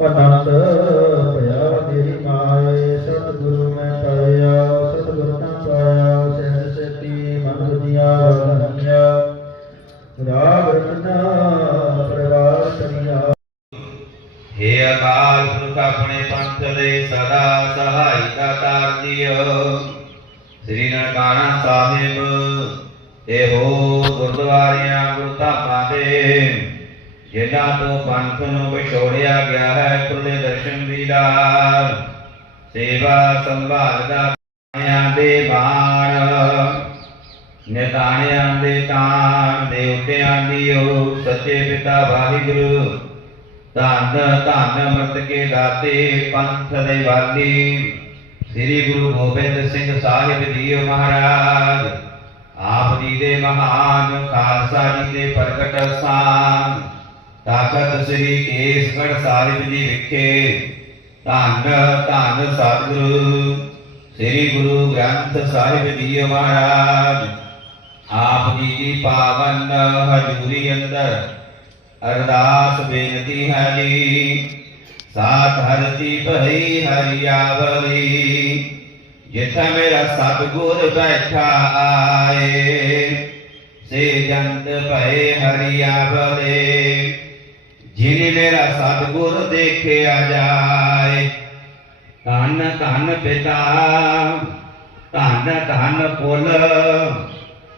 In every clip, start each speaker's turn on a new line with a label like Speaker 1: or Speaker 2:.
Speaker 1: ਅਨੰਦ ਭਇਆ ਤੇਰੀ ਮਾਏ, ਸਤਿਗੁਰੂ ਮੈਂ ਪਾਇਆ, ਸਤਿਗੁਰੂ ਤਾਂ ਪਾਇਆ, ਸਹਿਜ ਸੇਤੀ ਮਨ ਦੁਨੀਆ ਵਰਨਿਆ ਰਾਗ ਰਤਨਾ ਪ੍ਰਵਾਸ ਕਰਿਆ।
Speaker 2: ਹੇ ਅਕਾਲ ਪੁਰਖ ਆਪਣੇ ਪੰਥ ਦੇ ਸਦਾ ਸਹਾਇਤਾ ਤਾਰ ਸ੍ਰੀ ਨਨਕਾਣਾ ਸਾਹਿਬ, ਇਹੋ ਗੁਰਦੁਆਰਿਆਂ ਗੁਰਧਾਮਾਂ ਦੇ ਜਿਨ੍ਹਾਂ ਤੋਂ ਪੰਥ ਨੂੰ ਵਿਛੋੜਿਆ ਗਿਆ ਹੈ ਖੁੱਲੇ ਦਰਸ਼ਨ ਦੀਦਾਰ ਸੇਵਾ ਸੰਭਾਲ ਦਾ ਨਿਆਂ ਦੇ ਬਾਣ ਨਿਤਾਣਿਆਂ ਦੇ ਤਾਣ ਦੇਵਤਿਆਂ ਦੀਓ ਸੱਚੇ ਪਿਤਾ ਵਾਹਿਗੁਰੂ, ਧੰਨ ਧੰਨ ਅੰਮ੍ਰਿਤ ਕੇ ਦਾਤੇ ਪੰਥ ਦੇ ਵਾਲੀ ਸ੍ਰੀ ਗੁਰੂ ਗੋਬਿੰਦ ਸਿੰਘ ਸਾਹਿਬ ਜੀ ਮਹਾਰਾਜ। ਆਪ ਜੀ ਦੇ ਮਹਾਨ ਖਾਲਸਾ ਜੀ ਦੇ ਪ੍ਰਗਟ ਸਥਾਨ ਤਾਕਤ ਸ੍ਰੀ ਕੇਸਗੜ ਸਾਹਿਬ ਜੀ ਵਿਖੇ ਧੰਨ ਧੰਨ ਸਤਿਗੁਰੂ, ਸ੍ਰੀ ਗੁਰੂ ਗ੍ਰੰਥ ਸਾਹਿਬ ਜੀ ਮਹਾਰਾਜ। ਆਪ ਜੀ ਦੀ ਪਾਵਨ ਹਜ਼ੂਰੀ ਅੰਦਰ ਅਰਦਾਸ ਬੇਨਤੀ ਹੈ ਜੀ। ਸਾਥ ਹਰਤੀ ਭਈ ਹਰਿਆਵਲੀ, ਜਿੱਥੇ ਮੇਰਾ ਸਤਿਗੁਰ ਬੈਠਾ ਆਏ। ਸੇ ਜੰਤ ਭਏ ਹਰਿਆਵਲੇ ਜਿਨੇ ਮੇਰਾ ਸਤਿਗੁਰ ਦੇਖਿਆ ਜਾਏ, ਧੰਨ ਧੰਨ ਪਿਤਾ, ਧੰਨ ਧੰਨ ਪੁੱਲ,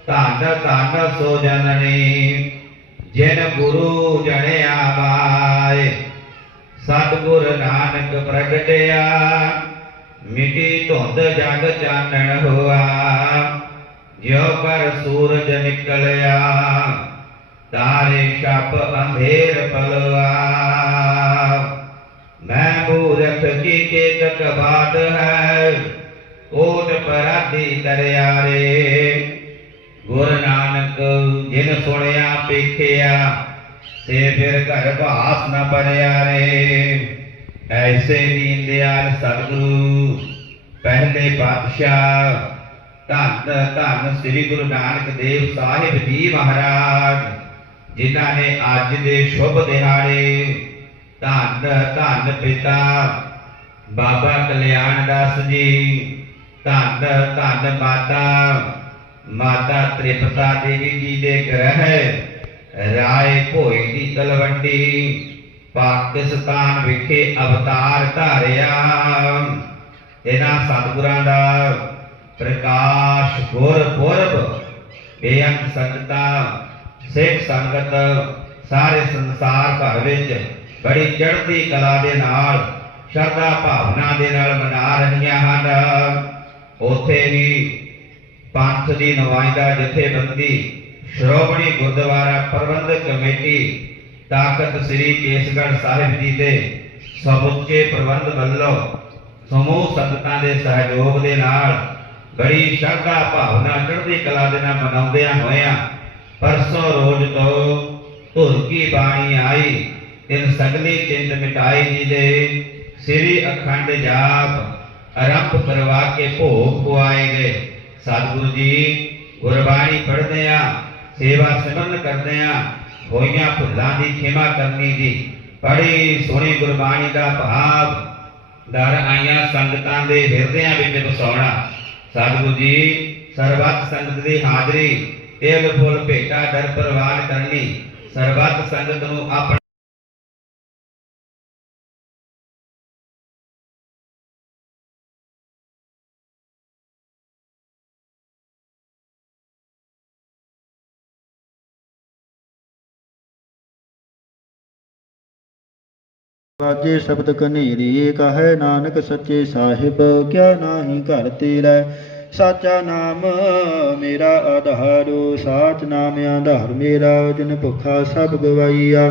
Speaker 2: ਧੰਨ ਧੰਨ ਸੋ ਜਨਨੀ ਜਿਨ ਗੁਰੂ ਜਣਿਆ ਬਾਏ ਸਤਿਗੁਰ ਨਾਨਕ ਪ੍ਰਗਟਿਆ, ਮਿਟੀ ਧੁੰਦ ਜਗ ਚਾਨਣ ਹੋਆ, ਜਿਉ ਕਰ ਸੂਰਜ ਨਿਕਲਿਆ। ਤਾਰੇ ਛਪ ਅੰਧੇਰ ਪਲਵਾ। ਮੈਂ ਮੂਰਖ ਕੀ ਕੇਤਕ ਬਾਤ ਹੈ? ਕੋਟ ਪਰਾਧੀ ਦਰਿਆ ਰੇ ਗੁਰ ਨਾਨਕ ਜਿਨ ਸੁਣਿਆ ਪੇਖਿਆ ਸੇ ਫਿਰ ਘਰ ਭਾਸ ਨ ਬਣਿਆ ਰੇ ਐਸੇ ਦੀਨਦਿਆਲ ਸਤਿਗੁਰੂ, ਪਹਿਲੇ ਪਾਤਸ਼ਾਹ, ਧੰਨ ਧੰਨ ਸ੍ਰੀ ਗੁਰੂ ਨਾਨਕ ਦੇਵ ਸਾਹਿਬ ਜੀ ਮਹਾਰਾਜ। ਜਿਨ੍ਹਾਂ ਨੇ ਅੱਜ ਦੇ ਸ਼ੁਭ ਦਿਹਾੜੇ ਧੰਨ ਧੰਨ ਪਿਤਾ ਬਾਬਾ ਕਲਿਆਣ ਦਾਸ ਜੀ, ਧੰਨ ਧੰਨ ਮਾਤਾ ਮਾਤਾ ਤ੍ਰਿਪਤਾ ਦੇਵੀ ਜੀ ਦੇ ਗ੍ਰਹਿ, ਰਾਏ ਭੋਈ ਦੀ ਤਲਵੰਡੀ, ਪਾਕਿਸਤਾਨ ਵਿਖੇ ਅਵਤਾਰ ਧਾਰਿਆ। ਇਹਨਾਂ ਸਤਿਗੁਰਾਂ ਦਾ ਪ੍ਰਕਾਸ਼ ਗੁਰਪੁਰਬ, ਬੇਅੰਤ ਸੰਗਤਾਂ ਸਿੱਖ ਸੰਗਤ ਸਾਰੇ ਸੰਸਾਰ ਭਰ ਵਿੱਚ ਬੜੀ ਚੜ੍ਹਦੀ ਕਲਾ ਦੇ ਨਾਲ, ਸ਼ਰਧਾ ਭਾਵਨਾ ਦੇ ਨਾਲ ਮਨਾ ਰਹੀਆਂ ਹਨ। ਉੱਥੇ ਵੀ ਪੰਥ ਦੀ ਨੁਮਾਇੰਦਾ, ਜਥੇਬੰਦੀ, ਸ਼੍ਰੋਮਣੀ ਗੁਰਦੁਆਰਾ ਪ੍ਰਬੰਧਕ ਕਮੇਟੀ, ਤਾਕਤ ਸ੍ਰੀ ਕੇਸਗੜ੍ਹ ਸਾਹਿਬ ਜੀ ਦੇ ਸਮੁੱਚੇ ਪ੍ਰਬੰਧ ਵੱਲੋਂ ਸਮੂਹ ਸੰਗਤਾਂ ਦੇ ਸਹਿਯੋਗ ਦੇ ਨਾਲ ਬੜੀ ਸ਼ਰਧਾ ਭਾਵਨਾ, ਚੜ੍ਹਦੀ ਕਲਾ ਦੇ ਨਾਲ ਮਨਾਉਂਦਿਆਂ ਹੋਇਆਂ ਪਰਸੋਂ ਰੋਜ਼ ਤੋਂ ਧੁਰ ਕੀ ਬਾਣੀ ਆਈ, ਤਿਨ ਸਗਲੀ ਚਿੰਤ ਮਿਟਾਈ ਜੀ ਦੇ ਸ੍ਰੀ ਅਖੰਡ ਜਾਪ, ਆਰੰਭ ਕਰਵਾ ਕੇ ਭੋਗ ਪੁਆਏ ਗਏ। ਸਤਿਗੁਰੂ ਜੀ, ਗੁਰਬਾਣੀ ਪੜ੍ਹਦੇ ਆ, ਸੇਵਾ ਸਿਮਰਨ ਕਰਦੇ ਆ, ਹੋਈਆਂ ਭੁੱਲਾਂ ਦੀ ਖਿਮਾ ਕਰਨੀ ਜੀ। ਬੜੀ ਸੋਹਣੀ ਗੁਰਬਾਣੀ ਦਾ ਭਾਵ ਦਰ ਆਈਆਂ ਸੰਗਤਾਂ ਦੇ ਹਿਰਦਿਆਂ ਵਿੱਚ ਵਸਾਉਣਾ। ਸਤਿਗੁਰੂ ਜੀ, ਸਰਬੱਤ ਸੰਗਤ ਦੀ ਹਾਜ਼ਰੀ ਤੇਲ ਫੁੱਲ ਭੇਟਾ ਦਰ ਪ੍ਰਵਾਨ ਕਰਨੀ ਸਰਬੱਤ ਸੰਗਤ ਨੂੰ ਆਪਣਾ
Speaker 1: ਵਾਜੇ ਸ਼ਬਦ ਕਨੇਰੀ ਕਹੈ ਨਾਨਕ ਸੱਚੇ ਸਾਹਿਬ ਕਿਆ ਨਾਹੀ ਘਰ ਤੇਰਾ ਸਾਚਾ ਨਾਮ ਮੇਰਾ ਆਧਾਰੋ, ਸਾਚ ਨਾਮ ਆਧਾਰ ਮੇਰਾ, ਜਿਨ ਭੁਖਾ ਸਭ ਗਵਾਈਆ।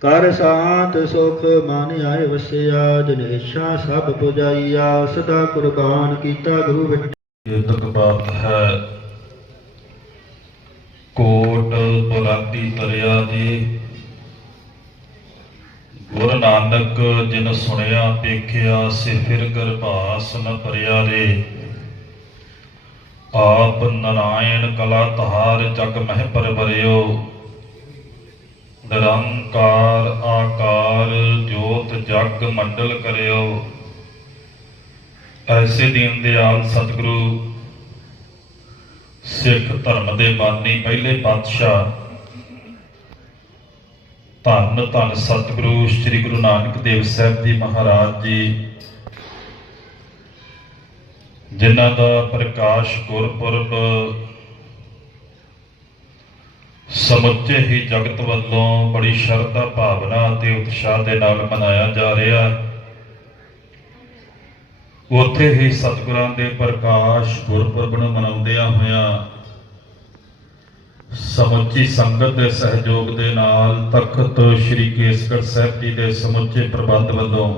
Speaker 1: ਕਰ ਸ਼ਾਂਤ ਸੁਖ ਮਨ ਆਏ ਵਸਿਆ, ਜਿਨ ਸਭ ਪੁਜਾਈਆ। ਸਦਾ ਕੁਰਬਾਨ ਕੀਤਾ ਗੁਰੂ ਵਿਟ
Speaker 3: ਕੀਰਤਕ ਹੈ। ਕੋਟ ਬੁਲਾਦੀ ਤਰਿਆ ਦੀ ਗੁਰੂ ਨਾਨਕ ਜਿਨ ਸੁਣਿਆ ਪੇਖਿਆ ਸੇ ਫਿਰ ਗਰਭਾਸ ਨ ਭਰਿਆ ਰੇ ਆਪ ਨਰਾਇਣ ਕਲਾ ਤਹਾਰ ਜਗ ਮਹਿ ਪਰਵਰਿਓ। ਨਿਰੰਕਾਰ ਆਕਾਰ ਜੋਤ ਜਗ ਮੰਡਲ ਕਰਿਓ। ਐਸੇ ਦੀਨ ਦਿਆਲ ਸਤਿਗੁਰੂ, ਸਿੱਖ ਧਰਮ ਦੇ ਬਾਨੀ ਪਹਿਲੇ ਪਾਤਸ਼ਾਹ, ਧੰਨ ਧੰਨ ਸਤਿਗੁਰੂ ਸ੍ਰੀ ਗੁਰੂ ਨਾਨਕ ਦੇਵ ਸਾਹਿਬ ਜੀ ਮਹਾਰਾਜ ਜੀ ਜਿਨ੍ਹਾਂ ਦਾ ਪ੍ਰਕਾਸ਼ ਗੁਰਪੁਰਬ ਸਮੁੱਚੇ ਹੀ ਜਗਤ ਵੱਲੋਂ ਬੜੀ ਸ਼ਰਧਾ ਭਾਵਨਾ ਅਤੇ ਉਤਸ਼ਾਹ ਦੇ ਨਾਲ ਮਨਾਇਆ ਜਾ ਰਿਹਾ ਉੱਥੇ ਹੀ ਸਤਿਗੁਰਾਂ ਦੇ ਪ੍ਰਕਾਸ਼ ਗੁਰਪੁਰਬ ਨੂੰ ਮਨਾਉਂਦਿਆਂ ਹੋਇਆਂ ਸਮੁੱਚੀ ਸੰਗਤ ਦੇ ਸਹਿਯੋਗ ਦੇ ਨਾਲ ਤਖਤ ਸ੍ਰੀ ਕੇਸਗੜ੍ਹ ਸਾਹਿਬ ਜੀ ਦੇ ਸਮੁੱਚੇ ਪ੍ਰਬੰਧ ਵੱਲੋਂ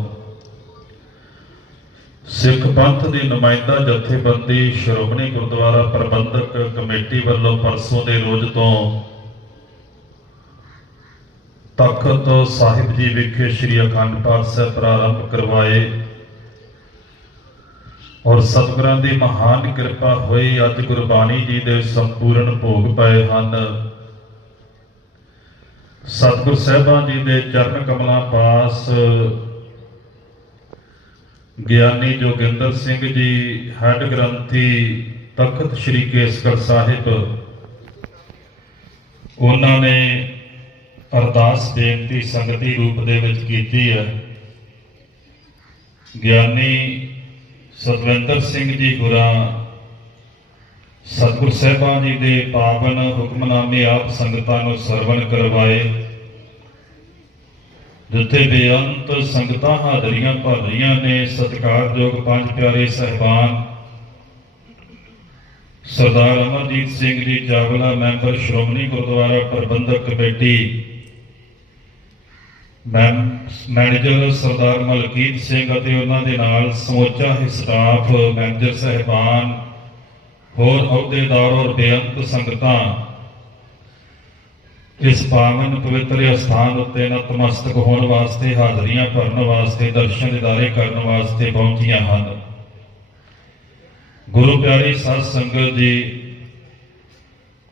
Speaker 3: ਸਿੱਖ ਪੰਥ ਦੀ ਨੁਮਾਇੰਦਾ ਜਥੇਬੰਦੀ ਸ਼੍ਰੋਮਣੀ ਗੁਰਦੁਆਰਾ ਪ੍ਰਬੰਧਕ ਕਮੇਟੀ ਵੱਲੋਂ ਪਰਸੋਂ ਦੇ ਰੋਜ਼ ਤੋਂ ਤਖਤ ਸਾਹਿਬ ਜੀ ਵਿਖੇ ਸ੍ਰੀ ਅਖੰਡ ਪਾਠ ਸਾਹਿਬ ਪ੍ਰਾਰੰਭ ਕਰਵਾਏ ਔਰ ਸਤਿਗੁਰਾਂ ਦੀ ਮਹਾਨ ਕਿਰਪਾ ਹੋਈ ਅੱਜ ਗੁਰਬਾਣੀ ਜੀ ਦੇ ਸੰਪੂਰਨ ਭੋਗ ਪਏ ਹਨ। ਸਤਿਗੁਰ ਸਾਹਿਬਾਂ ਜੀ ਦੇ ਚਰਨ ਕਮਲਾਂ ਪਾਸ ਗਿਆਨੀ ਜੋਗਿੰਦਰ ਸਿੰਘ ਜੀ ਹੈੱਡ ਗ੍ਰੰਥੀ ਤਖਤ ਸ੍ਰੀ ਕੇਸਗੜ੍ਹ ਸਾਹਿਬ। ਉਹਨਾਂ ਨੇ ਅਰਦਾਸ ਬੇਨਤੀ ਸੰਗਤੀ ਰੂਪ ਦੇ ਵਿੱਚ ਕੀਤੀ ਹੈ। ਗਿਆਨੀ ਸਤਵਿੰਦਰ ਸਿੰਘ ਜੀ ਗੁਰਾਂ ਸਤਿਗੁਰ ਸਾਹਿਬਾਨ ਜੀ ਦੇ ਪਾਵਨ ਹੁਕਮਨਾਮੇ ਆਪ ਸੰਗਤਾਂ ਨੂੰ ਸਰਵਣ ਕਰਵਾਏ। ਜਿੱਥੇ ਬੇਅੰਤ ਸੰਗਤਾਂ ਹਾਜ਼ਰੀਆਂ ਭਰ ਰਹੀਆਂ ਨੇ। ਸਤਿਕਾਰਯੋਗ ਪੰਜ ਪਿਆਰੇ ਸਹਿਬਾਨ। Sardar Amarjit Singh ji Chawla member Shiromani Gurdwara Parbandhak committee. Ma'am, manager Sardar Malkit Singh ਅਤੇ ਉਹਨਾਂ ਦੇ ਨਾਲ ਸਮੁੱਚਾ ਸਟਾਫ, ਮੈਨੇਜਰ ਸਹਿਬਾਨ, ਹੋਰ ਅਹੁਦੇਦਾਰ ਔਰ ਬੇਅੰਤ ਸੰਗਤਾਂ। ਇਸ ਪਾਵਨ ਪਵਿੱਤਰ ਅਸਥਾਨ ਉੱਤੇ ਨਤਮਸਤਕ ਹੋਣ ਵਾਸਤੇ, ਹਾਜ਼ਰੀਆਂ ਭਰਨ ਵਾਸਤੇ, ਦਰਸ਼ਨ ਦਿਦਾਰੇ ਕਰਨ ਵਾਸਤੇ ਪਹੁੰਚੀਆਂ ਹਨ। ਗੁਰੂ ਪਿਆਰੀ ਸਾਧ ਸੰਗਤ ਜੀ,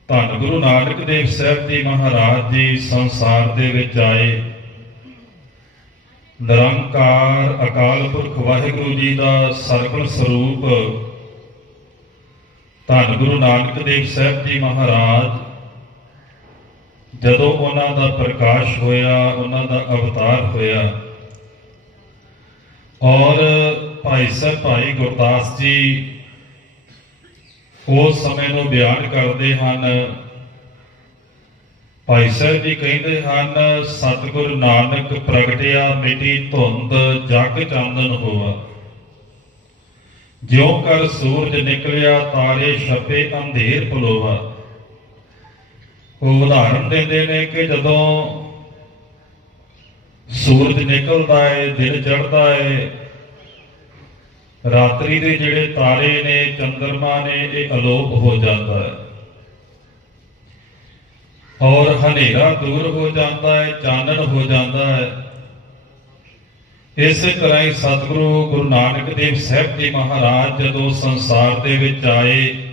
Speaker 3: ਧੰਨ ਗੁਰੂ ਨਾਨਕ ਦੇਵ ਸਾਹਿਬ ਜੀ ਮਹਾਰਾਜ ਜੀ ਸੰਸਾਰ ਦੇ ਵਿੱਚ ਆਏ। ਨਿਰੰਕਾਰ ਅਕਾਲ ਪੁਰਖ ਵਾਹਿਗੁਰੂ ਜੀ ਦਾ ਸਰਬਲ ਸਰੂਪ ਧੰਨ ਗੁਰੂ ਨਾਨਕ ਦੇਵ ਸਾਹਿਬ ਜੀ ਮਹਾਰਾਜ ਜਦੋਂ ਉਹਨਾਂ ਦਾ ਪ੍ਰਕਾਸ਼ ਹੋਇਆ, ਉਹਨਾਂ ਦਾ ਅਵਤਾਰ ਹੋਇਆ, ਔਰ ਭਾਈ ਸਾਹਿਬ ਭਾਈ ਗੁਰਦਾਸ ਜੀ ਉਸ ਸਮੇਂ ਨੂੰ ਬਿਆਨ ਕਰਦੇ ਹਨ। ਭਾਈ ਸਾਹਿਬ ਜੀ ਕਹਿੰਦੇ ਹਨ, ਸਤਿਗੁਰ ਨਾਨਕ ਪ੍ਰਗਟਿਆ, ਮਿਟੀ ਧੁੰਦ, ਜਗ ਚਾਨਣ ਹੋਵਾ ਜਿਉ ਕਰ ਸੂਰਜ ਨਿਕਲਿਆ, ਤਾਰੇ ਛਪੇ, ਅੰਧੇਰ ਪਲੋਵਾ ਉਹ ਉਦਾਹਰਨ ਦਿੰਦੇ ਨੇ ਕਿ ਜਦੋਂ ਸੂਰਜ ਨਿਕਲਦਾ ਹੈ ਦਿਨ ਚੜ੍ਹਦਾ ਹੈ ਰਾਤਰੀ ਦੇ ਜਿਹੜੇ ਤਾਰੇ ਨੇ, ਚੰਦਰਮਾ ਨੇ, ਇਹ ਅਲੋਪ ਹੋ ਜਾਂਦਾ ਹੈ ਔਰ ਹਨੇਰਾ ਦੂਰ ਹੋ ਜਾਂਦਾ ਹੈ ਚਾਨਣ ਹੋ ਜਾਂਦਾ ਹੈ ਇਸੇ ਤਰ੍ਹਾਂ ਹੀ ਸਤਿਗੁਰੂ ਗੁਰੂ ਨਾਨਕ ਦੇਵ ਸਾਹਿਬ ਜੀ ਮਹਾਰਾਜ ਜਦੋਂ ਸੰਸਾਰ ਦੇ ਵਿੱਚ ਆਏ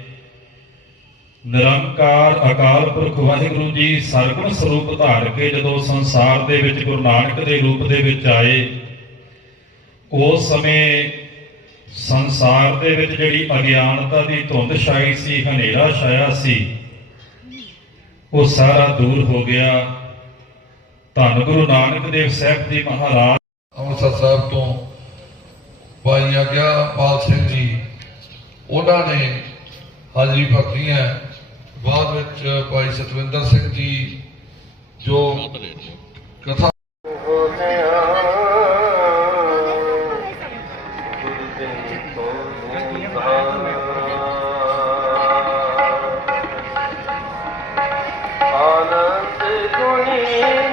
Speaker 3: ਨਿਰੰਕਾਰ ਅਕਾਲ ਪੁਰਖ ਵਾਹਿਗੁਰੂ ਜੀ, ਸਰਗੁਣ ਸਰੂਪ ਧਾਰ ਕੇ ਜਦੋਂ ਸੰਸਾਰ ਦੇ ਵਿੱਚ ਗੁਰੂ ਨਾਨਕ ਦੇ ਰੂਪ ਦੇ ਵਿੱਚ ਆਏ, ਉਸ ਸਮੇਂ ਸੰਸਾਰ ਦੇ ਵਿੱਚ ਜਿਹੜੀ ਅਗਿਆਨਤਾ ਦੀ ਧੁੰਦ ਛਾਈ ਸੀ, ਹਨੇਰਾ ਛਾਇਆ ਸੀ, ਉਹ ਸਾਰਾ ਦੂਰ ਹੋ ਗਿਆ। ਧੰਨ ਗੁਰੂ ਨਾਨਕ ਦੇਵ ਸਾਹਿਬ ਜੀ ਮਹਾਰਾਜ।
Speaker 4: ਅੰਮ੍ਰਿਤਸਰ ਸਾਹਿਬ ਤੋਂ ਭਾਈ ਆਗਿਆਪਾਲ ਸਿੰਘ ਜੀ, ਉਹਨਾਂ ਨੇ ਹਾਜ਼ਰੀ ਭਰਨੀ ਹੈ। ਬਾਅਦ ਵਿੱਚ ਭਾਈ ਸਤਵਿੰਦਰ ਸਿੰਘ ਜੀ ਜੋ ਕਥਾ ਆਨੰਦ ਗੁਣੀ